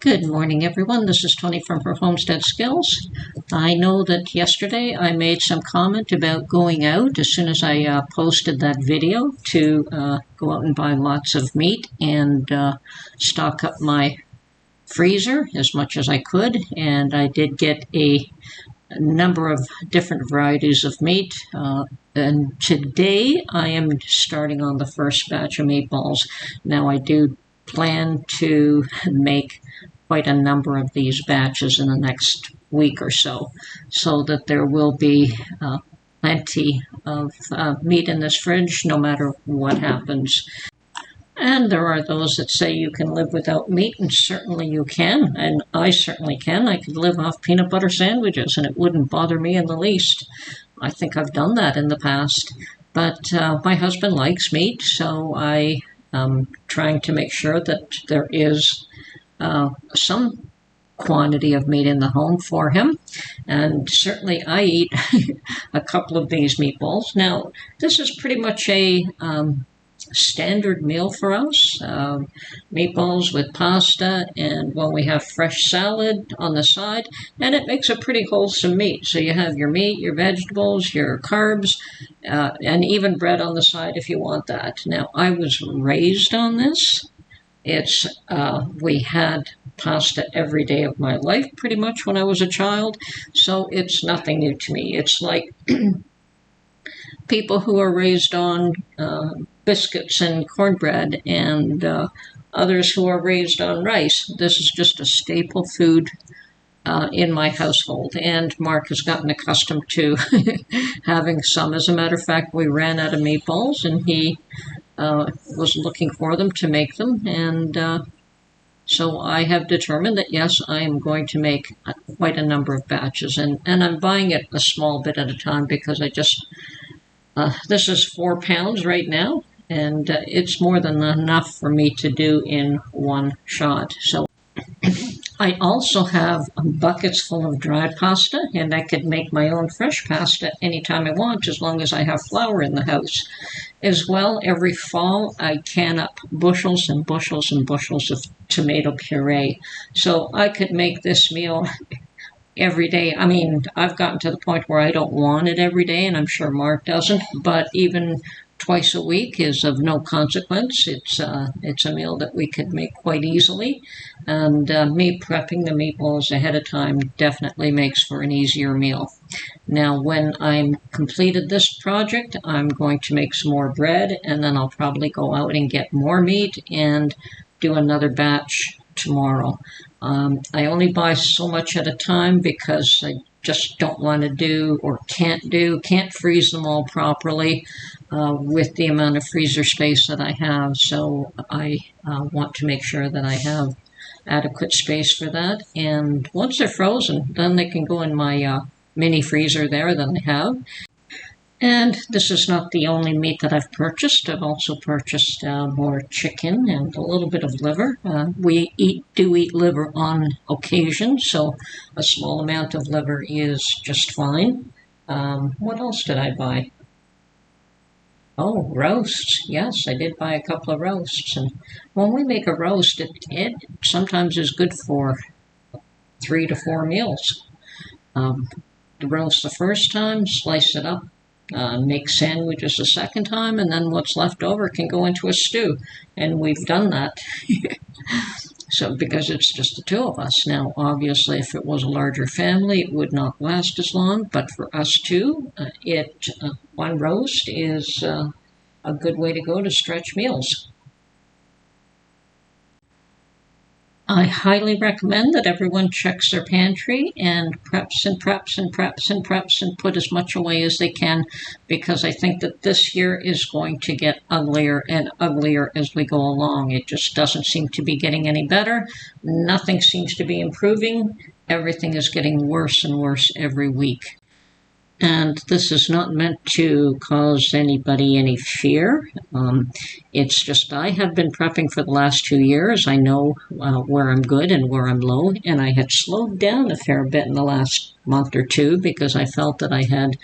Good morning, everyone. This is Tony from her Homestead Skills. I know that yesterday I made some comment about going out as soon as I posted that video to go out and buy lots of meat and stock up my freezer as much as I could. And I did get a number of different varieties of meat. And today I am starting on the first batch of meatballs. Now I do plan to make quite a number of these batches in the next week or so that there will be plenty of meat in this fridge no matter what happens. And there are those that say you can live without meat, and certainly you can, and I certainly can. I could live off peanut butter sandwiches and it wouldn't bother me in the least. I think I've done that in the past, but my husband likes meat, so I am trying to make sure that there is some quantity of meat in the home for him, and certainly I eat a couple of these meatballs. Now, this is pretty much a standard meal for us, meatballs with pasta, and when we have fresh salad on the side, and it makes a pretty wholesome meat. So you have your meat, your vegetables, your carbs, and even bread on the side if you want that. Now, I was raised on this. We had pasta every day of my life pretty much when I was a child, so it's nothing new to me. It's like people who are raised on biscuits and cornbread, and others who are raised on rice. This is just a staple food in my household, and Mark has gotten accustomed to having some. As a matter of fact, we ran out of meatballs, and he was looking for them to make them, and so I have determined that yes, I am going to make quite a number of batches, and I'm buying it a small bit at a time because I just, this is 4 pounds right now, and it's more than enough for me to do in one shot. So I also have buckets full of dry pasta, and I could make my own fresh pasta anytime I want, as long as I have flour in the house. As well, every fall I can up bushels and bushels and bushels of tomato puree. So I could make this meal every day. I mean, I've gotten to the point where I don't want it every day, and I'm sure Mark doesn't, but even twice a week is of no consequence. It's a meal that we could make quite easily, and me prepping the meatballs ahead of time definitely makes for an easier meal. Now, when I'm completed this project, I'm going to make some more bread, and then I'll probably go out and get more meat and do another batch tomorrow. I only buy so much at a time because I just don't want to do or can't freeze them all properly with the amount of freezer space that I have. So I want to make sure that I have adequate space for that. And once they're frozen, then they can go in my mini freezer there that I have. And this is not the only meat that I've purchased. I've also purchased more chicken and a little bit of liver. We do eat liver on occasion, so a small amount of liver is just fine. What else did I buy? Oh, roasts. Yes, I did buy a couple of roasts. And when we make a roast, it sometimes is good for 3 to 4 meals. The roast the first time, slice it up, make sandwiches the second time, and then what's left over can go into a stew. And we've done that. So because it's just the 2 of us. Now, obviously, if it was a larger family, it would not last as long. But for us 2, one roast is a good way to go to stretch meals. I highly recommend that everyone checks their pantry and preps and preps and preps and preps and put as much away as they can, because I think that this year is going to get uglier and uglier as we go along. It just doesn't seem to be getting any better. Nothing seems to be improving. Everything is getting worse and worse every week. And this is not meant to cause anybody any fear. It's just I have been prepping for the last 2 years. I know where I'm good and where I'm low, and I had slowed down a fair bit in the last month or two because I felt that I had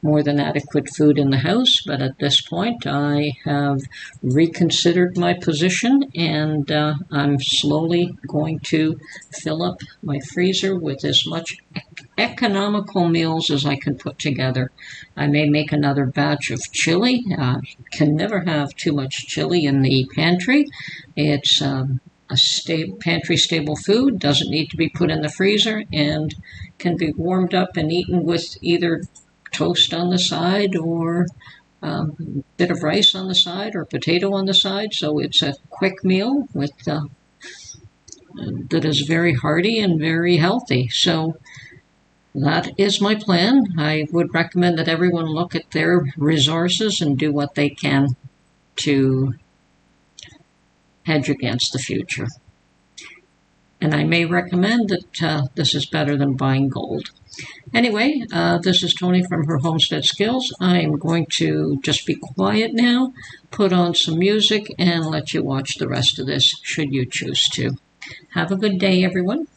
more than adequate food in the house. But at this point, I have reconsidered my position, and I'm slowly going to fill up my freezer with as much economical meals as I can put together. I may make another batch of chili. Can never have too much chili in the pantry. It's pantry stable food, doesn't need to be put in the freezer, and can be warmed up and eaten with either toast on the side or a bit of rice on the side or potato on the side. So it's a quick meal with that is very hearty and very healthy. So that is my plan. I would recommend that everyone look at their resources and do what they can to hedge against the future. And I may recommend that this is better than buying gold. Anyway, this is Tony from Her Homestead Skills. I'm going to just be quiet now, put on some music, and let you watch the rest of this should you choose to. Have a good day, everyone.